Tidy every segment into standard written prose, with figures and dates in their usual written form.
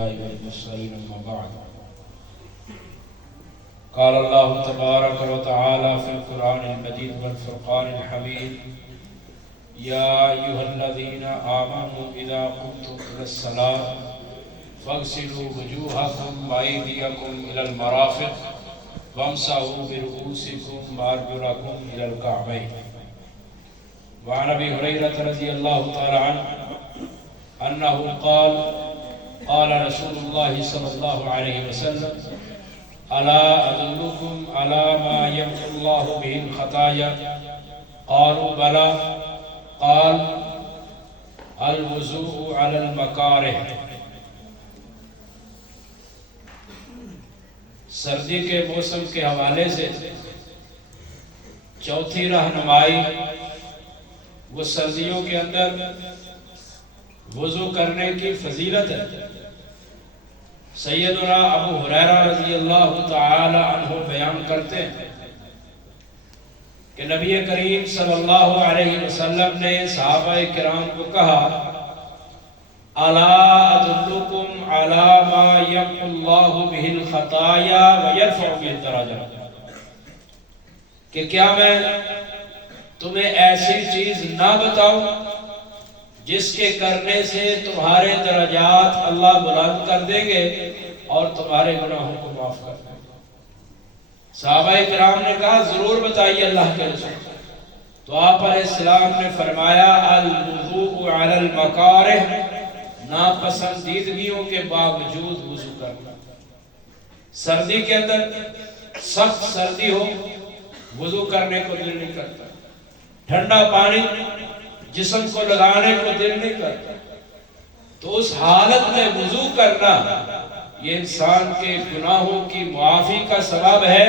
الأنبياء والمرسلين أما بعد قال الله تبارك وتعالى في القرآن المجيد والفرقان الحميد يا أيها الذين آمنوا إذا قمتم إلى الصلاة فاغسلوا وجوهكم وأيديكم إلى المرافق وامسحوا برؤوسكم وأرجلكم إلى الكعبين. وعن أبي هريرة رضي الله تعالى عنه أنه قال قال رسول الله صلى الله عليه وسلم ألا أدلكم على ما يمحو الله به الخطايا قالوا بلى قال الوضوء على المكاره. سردی کے موسم کے حوالے سے چوتھی رہنمائی وہ سردیوں کے اندر وضو کرنے کی فضیلت ہے. سیدنا ابو ہریرہ رضی اللہ تعالی عنہ بیان کرتے ہیں کہ نبی کریم صلی اللہ علیہ وسلم نے صحابہ کرام کو کہا الا ادلکم علی ما یمحو اللہ بہ الخطایا ویرفع بہ الدرجات، کہ کیا میں تمہیں ایسی چیز نہ بتاؤں جس کے کرنے سے تمہارے درجات اللہ بلند کر دیں گے اور تمہارے گناہوں کو معاف کر دیں گے. صحابہ کرام نے کہا ضرور بتائیے اللہ کے رسول. تو آپ علیہ السلام نے فرمایا الوضوء علی المکارہ، ناپسندیدگیوں کے باوجود وضو کرنا. سردی کے اندر سخت سردی ہو وضو کرنے کو دل نہیں کرتا، ٹھنڈا پانی جسم کو لگانے کو دل نہیں کرتا، تو اس حالت میں وضو کرنا یہ انسان کے گناہوں کی معافی کا سبب ہے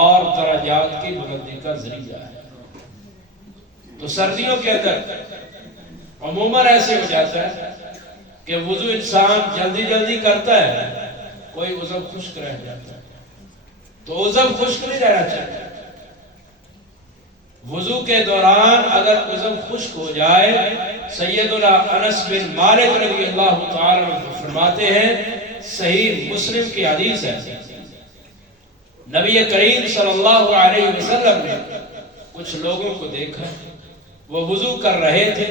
اور درجات کی بلندی کا ذریعہ ہے. تو سردیوں کے اندر عموماً ایسے ہو جاتا ہے کہ وضو انسان جلدی جلدی کرتا ہے، کوئی عضو خشک رہ جاتا ہے. تو عضو خشک نہیں رہنا چاہیے. وضو کے دوران اگر عضو خشک ہو جائے، سیدنا انس بن مالک رضی اللہ تعالی عنہ فرماتے ہیں، صحیح مسلم کی حدیث ہے، نبی کریم صلی اللہ علیہ وسلم نے کچھ لوگوں کو دیکھا وہ وضو کر رہے تھے.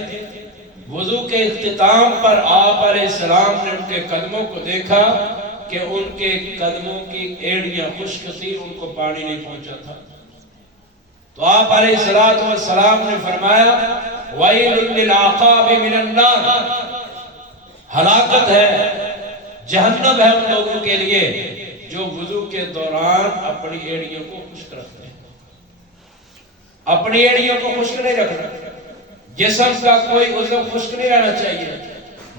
وضو کے اختتام پر آپ علیہ السلام نے ان کے قدموں کو دیکھا کہ ان کے قدموں کی ایڑیاں خشک تھی، ان کو پانی نہیں پہنچا تھا. تو آپ علیہ السلام نے فرمایا وَيْلٌ لِلْعَقَابِ مِنَ النَّارِ، ہلاکت ہے، جہنم ہے ان لوگوں کے لیے جو وضو کے دوران اپنی ایڑیوں کو خشک رکھتے ہیں. اپنی ایڑیوں کو خشک نہیں رکھنا. جسم کا کوئی عضو خشک نہیں رہنا چاہیے.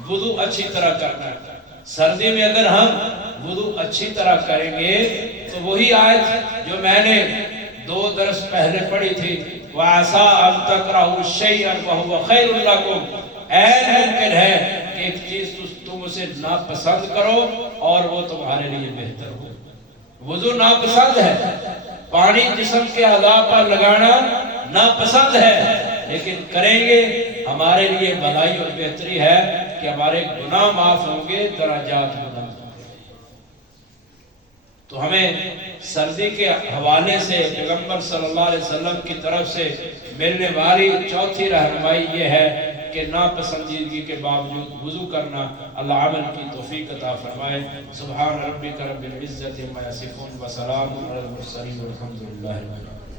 وضو اچھی طرح کرنا ہے. سردی میں اگر ہم وضو اچھی طرح کریں گے تو وہی آیت جو میں نے 2 درس پہلے پڑھی تھی وَعَسَىٰ أَن تَكْرَهُوا شَيْئًا وَهُوَ خَيْرٌ لَكُمْ، ممکن ہے کہ ایک چیز تم اسے ناپسند کرو اور وہ تمہارے لیے بہتر ہو. وضو ناپسند ہے، پانی جسم کے اعضاء پر لگانا ناپسند ہے، لیکن کریں گے ہمارے لیے بھلائی اور بہتری ہے کہ ہمارے گناہ معاف ہوں گے، درجات بلند ہوں گے. تو ہمیں سردی کے حوالے سے پیغمبر صلی اللہ علیہ وسلم کی طرف سے ملنے والی چوتھی رہنمائی یہ ہے کہ ناپسندیدگی کے باوجود وضو کرنا. اللہ عمل کی توفیق عطا فرمائے. سبحان ربک رب العزت عما یصفون وسلام علی المرسلین والحمد للہ رب العالمین.